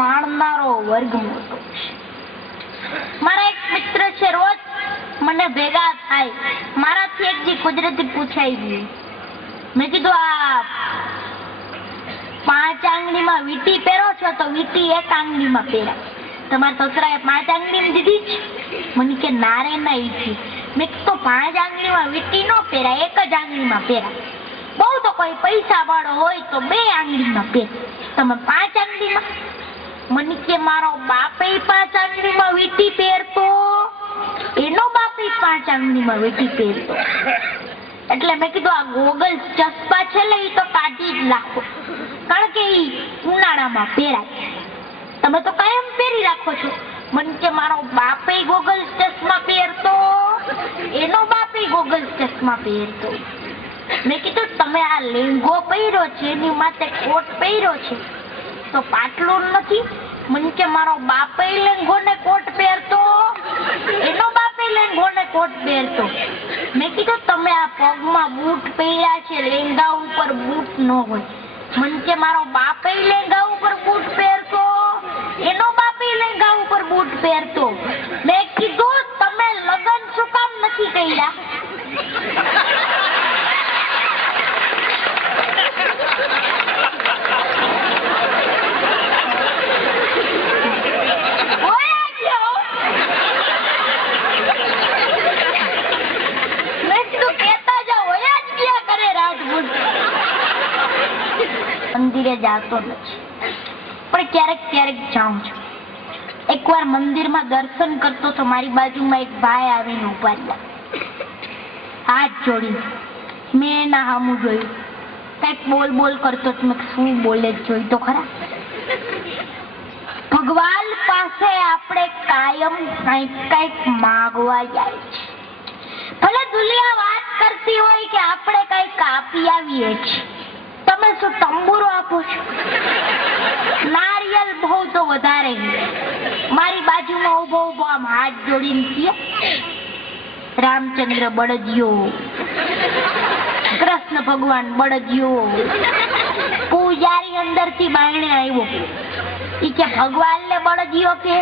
માણનારો વર્ગ મોટો છે. મારા એક મિત્ર છે, રોજ મને ભેગા થાય, મારાથી એક જી કુદરતી પૂછાઈ ગયું. મેં કીધું આ 5 આંગળીમાં વીંટી પહેરો છો તો વીંટી 1 આંગળીમાં પહેરાય, તમારા સસરાએ 5 આંગળી દીધી છે? મને કે ના રે ના ઈથી. મેં કીધું 5 આંગળીમાં વીંટી નો પહેરાય, 1 જ આંગળીમાં પહેરાય. બહુ તો કોઈ પૈસા વાળો હોય તો 2 આંગળીમાં પહેરે, તમે 5 આંગળીમાં? મને કે મારો બાપે 5 આંગળીમાં વીંટી પહેરતો, એનો બાપે 5 આંગળીમાં વીંટી પહેરતો. એટલે મેં કીધું આ ગોગલ્સ ચશ્મા છે ને એ તો કાઢી જ નાખો, કારણ કે ઈ ઉનાળામાં પહેરાય, તમે તો કાયમ પહેરી રાખો છો. મને કે મારો બાપે ગોગલ્સ ચશ્મા પહેરતો, એનો બાપે ગોગલ્સ ચશ્મા પહેરતો. મેં કીધું તમે આ લેંઘો પહેર્યો છે એની માથે કોટ પહેર્યો છે તો પાટલું નથી? મને કે મારો બાપે લેંઘો ને કોટ પહેરતો, એનો બાપે લેંઘો ને કોટ પહેરતો. મેં કીધું તમે આ પગમાં બૂટ પહેર્યા છે, લેંઘા ઉપર બૂટ ન હોય. મને કે મારો બાપે લેંઘા ઉપર બૂટ પહેરતો, એનો બાપે લેંઘા ઉપર બૂટ પહેરતો. મેં કીધું તમે લગન શું કામ નથી કર્યા? મંદિરે જાતો નથી, પણ ક્યારેક ક્યારેક જાઉં છું. એકવાર મંદિરમાં દર્શન કરતો તો મારી બાજુમાં એક ભાઈ આવીને ઉભા રહ્યા, હાથ જોડીને. મેં એના સામું જોયું, કઈક બોલ બોલ કરતો. મેં શું બોલે જોયું તો ખરા. ભગવાન પાસે આપણે કાયમ કઈક કઈક માગવા જાય છે. ભલે દુનિયા વાત કરતી હોય કે આપણે કઈક આપી આવીએ છીએ. તમે શું તંબુરો આપો છો? નારિયેલ બહુ તો વધારે. મારી બાજુમાં ઉભો ઉભો આમ હાથ જોડીને કહે, રામચંદ્ર બળદિયો, કૃષ્ણ ભગવાન બળદિયો. પૂજારી અંદરથી બાયણે આવ્યો, ઈ કે ભગવાનને બળદિયો કે?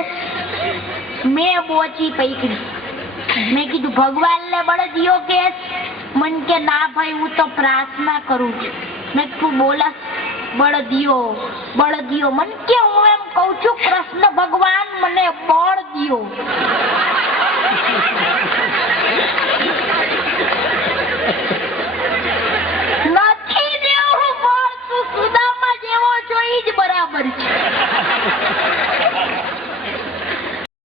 મેં બોચી પૈકડી. મેં કીધું ભગવાનને બળદિયો કે? મન કે ના ભાઈ હું તો પ્રાર્થના કરું છું. મેં તું બોલસ બળદિયો બળદિયો. મન કે હું એમ કઉ છું કૃષ્ણ ભગવાન મને બળ દિયો.